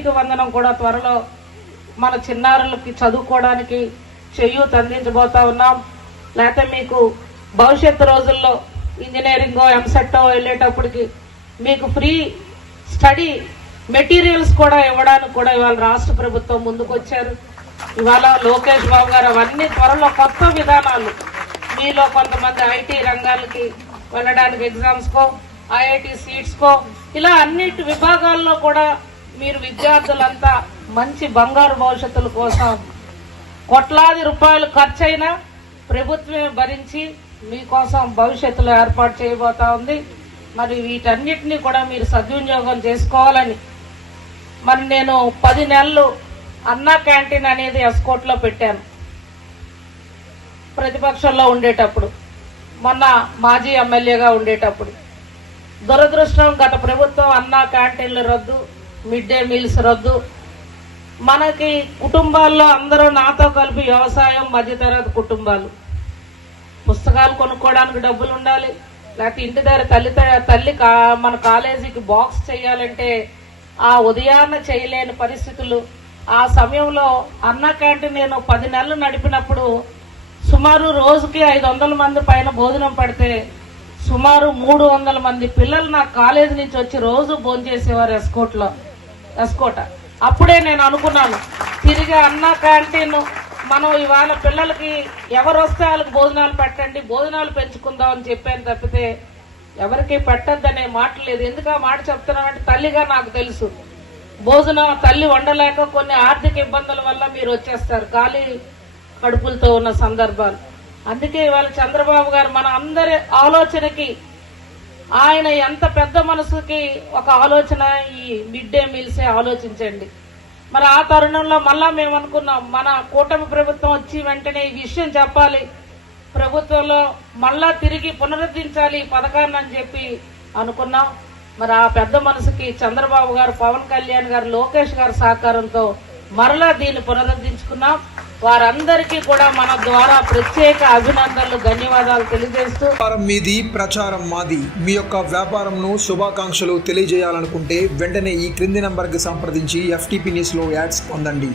తల్లికి వందనం కూడా త్వరలో మన చిన్నారులకి చదువుకోవడానికి చేయూత అందించబోతా ఉన్నాం. లేకపోతే మీకు భవిష్యత్తు రోజుల్లో ఇంజనీరింగో ఎంసెట్టో వెళ్ళేటప్పటికి మీకు ఫ్రీ స్టడీ మెటీరియల్స్ కూడా ఇవ్వడానికి కూడా ఇవాళ రాష్ట్ర ప్రభుత్వం ముందుకు వచ్చారు. ఇవాళ లోకేష్ బాబు గారు అవన్నీ త్వరలో కొత్త విధానాలు, మీలో కొంతమంది ఐటీ రంగాలకి వెళ్ళడానికి ఎగ్జామ్స్కో ఐఐటి సీట్స్కో ఇలా అన్నిటి విభాగాల్లో కూడా మీరు విద్యార్థులంతా మంచి బంగారు భవిష్యత్తుల కోసం కోట్లాది రూపాయలు ఖర్చయినా ప్రభుత్వమే భరించి మీకోసం భవిష్యత్తులో ఏర్పాటు చేయబోతా ఉంది. మరి వీటన్నిటినీ కూడా మీరు సద్వినియోగం చేసుకోవాలని మరి నేను 10 నెలలు అన్నా క్యాంటీన్ అనేది ఎస్కోట్లో పెట్టాను ప్రతిపక్షంలో ఉండేటప్పుడు, మొన్న మాజీ ఎమ్మెల్యేగా ఉండేటప్పుడు. దురదృష్టం గత ప్రభుత్వం అన్నా క్యాంటీన్లు రద్దు, మిడ్ డే మీల్స్ రద్దు. మనకి కుటుంబాల్లో అందరూ నాతో కలిపి వ్యవసాయం, మధ్యతరగతి కుటుంబాలు, పుస్తకాలు కొనుక్కోవడానికి డబ్బులు ఉండాలి, లేకపోతే ఇంటి దగ్గర తల్లి మన కాలేజీకి బాక్స్ చేయాలంటే ఆ ఉదయాన్న చేయలేని పరిస్థితులు. ఆ సమయంలో అన్న క్యాంటీన్ నేను 10 నెలలు నడిపినప్పుడు సుమారు రోజుకి 500 మంది పైన భోజనం పెడితే సుమారు 300 మంది పిల్లలు నా కాలేజీ నుంచి వచ్చి రోజు భోంచేసేవారు ఎస్కోట. అప్పుడే నేను అనుకున్నాను, తిరిగి అన్న క్యాంటీన్ మనం ఇవాళ పిల్లలకి ఎవరు వస్తే వాళ్ళకి భోజనాలు పెట్టండి, భోజనాలు పెంచుకుందాం అని చెప్పాను తప్పితే ఎవరికి పెట్టద్దనే మాట లేదు. ఎందుకు ఆ మాట చెప్తున్నానంటే తల్లిగా నాకు తెలుసు, భోజనం తల్లి వండలేక కొన్ని ఆర్థిక ఇబ్బందుల వల్ల మీరు వచ్చేస్తారు ఖాళీ కడుపులతో ఉన్న సందర్భాలు. అందుకే ఇవాళ చంద్రబాబు గారు మన అందరి ఆలోచనకి, ఆయన ఎంత పెద్ద మనసుకి ఒక ఆలోచన ఈ మిడ్ డే మీల్సే ఆలోచించండి. మరి ఆ తరుణంలో మళ్ళా మేము అనుకున్నాం, మన కూటమి ప్రభుత్వం వచ్చి వెంటనే ఈ విషయం చెప్పాలి, ప్రభుత్వంలో మళ్ళా తిరిగి పునరుద్ధరించాలి ఈ పథకాన్ని అని చెప్పి అనుకున్నాం. మరి ఆ పెద్ద మనసుకి చంద్రబాబు గారు, పవన్ కళ్యాణ్ గారు, లోకేష్ గారి సహకారంతో మరలా దీన్ని పునరుద్ధరించుకున్నాం. వారందరికీ కూడా మన ద్వారా ప్రత్యేక అభినందనలు, ధన్యవాదాలు తెలియజేస్తూ, మీది ప్రచారం మాది. మీ యొక్క వ్యాపారంను శుభాకాంక్షలు తెలియజేయాలనుకుంటే వెంటనే ఈ క్రింది నంబర్కి సంప్రదించి FTP న్యూస్లో యాడ్స్ పొందండి.